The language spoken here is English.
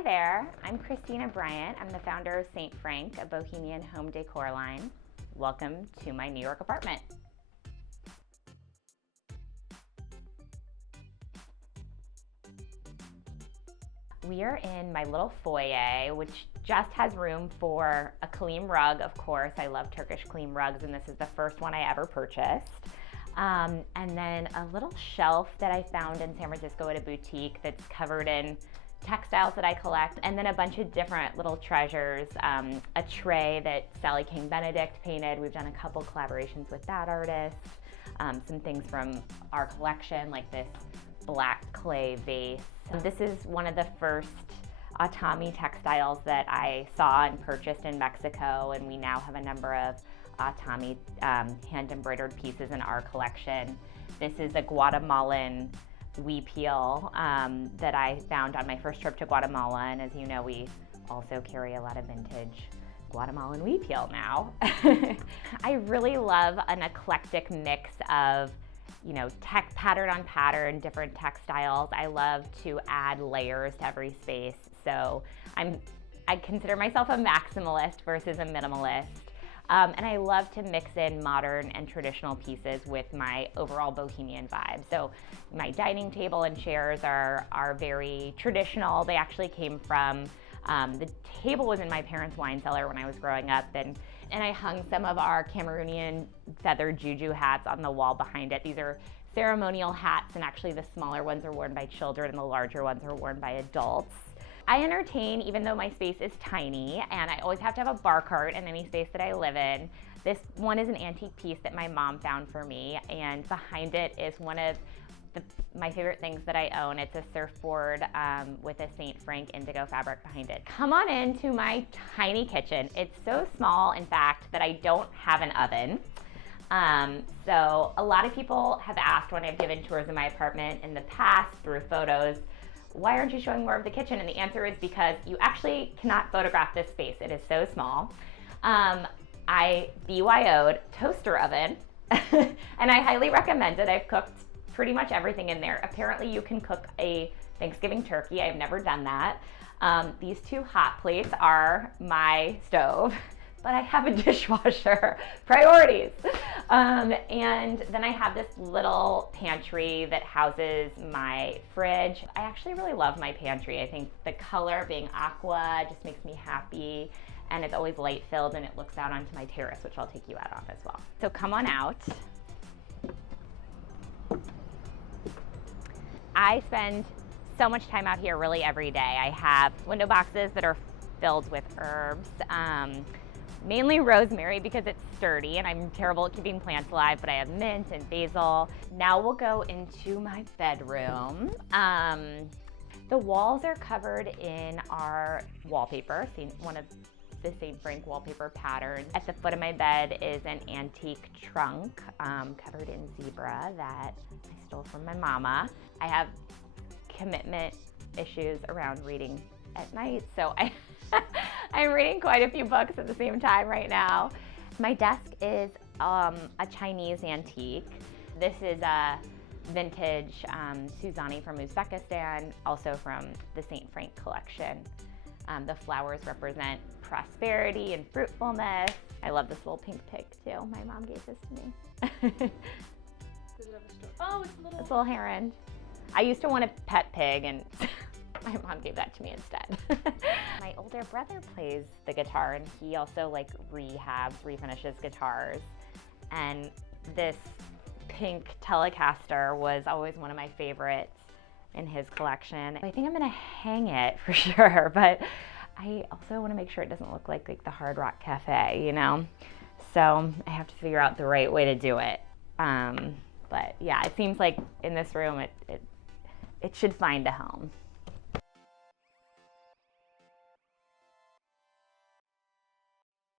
Hi there, I'm Christina Bryant. I'm the founder of St. Frank, a bohemian home decor line. Welcome to my New York apartment. We are in my little foyer, which just has room for a Kaleem rug, of course. I love Turkish Kaleem rugs, and this is the first one I ever purchased. And then a little shelf that I found in San Francisco at a boutique that's covered in textiles that I collect, and then a bunch of different little treasures. A tray that Sally King Benedict painted. We've done a couple collaborations with that artist. Some things from our collection, like this black clay vase. This is one of the first Atami textiles that I saw and purchased in Mexico, and we now have a number of Atami hand embroidered pieces in our collection. This is a Guatemalan we peel that I found on my first trip to Guatemala, and as you know, we also carry a lot of vintage Guatemalan we peel now. I really love an eclectic mix of, you know, pattern on pattern, different textiles. I love to add layers to every space, so I consider myself a maximalist versus a minimalist. And I love to mix in modern and traditional pieces with my overall bohemian vibe. So my dining table and chairs are very traditional. They actually came from, the table was in my parents' wine cellar when I was growing up, and I hung some of our Cameroonian feathered juju hats on the wall behind it. These are ceremonial hats, and actually the smaller ones are worn by children and the larger ones are worn by adults. I entertain even though my space is tiny, and I always have to have a bar cart in any space that I live in. This one is an antique piece that my mom found for me, and behind it is one of my favorite things that I own. It's a surfboard with a St. Frank indigo fabric behind it. Come on into my tiny kitchen. It's so small, in fact, that I don't have an oven. So a lot of people have asked when I've given tours of my apartment in the past through photos, why aren't you showing more of the kitchen? And the answer is because you actually cannot photograph this space. It is so small. I BYO'd toaster oven, and I highly recommend it. I've cooked pretty much everything in there. Apparently you can cook a Thanksgiving turkey. I've never done that. These two hot plates are my stove, but I have a dishwasher. Priorities. And then I have this little pantry that houses my fridge. I actually really love my pantry. I think the color being aqua just makes me happy, and it's always light filled, and it looks out onto my terrace, which I'll take you out on as well. So come on out. I spend so much time out here really every day. I have window boxes that are filled with herbs. Mainly rosemary because it's sturdy, and I'm terrible at keeping plants alive, but I have mint and basil. Now we'll go into my bedroom. The walls are covered in our wallpaper, one of the St. Frank wallpaper patterns. At the foot of my bed is an antique trunk covered in zebra that I stole from my mama. I have commitment issues around reading at night, so I'm reading quite a few books at the same time right now. My desk is a Chinese antique. This is a vintage Suzani from Uzbekistan, also from the St. Frank collection. The flowers represent prosperity and fruitfulness. I love this little pink pig too. My mom gave this to me. Does it have a story? Oh, it's a little heron. I used to want a pet pig, and my mom gave that to me instead. My older brother plays the guitar, and he also refinishes guitars. And this pink Telecaster was always one of my favorites in his collection. I think I'm gonna hang it for sure, but I also want to make sure it doesn't look like the Hard Rock Cafe, you know? So I have to figure out the right way to do it. But yeah, it seems like in this room, it should find a home.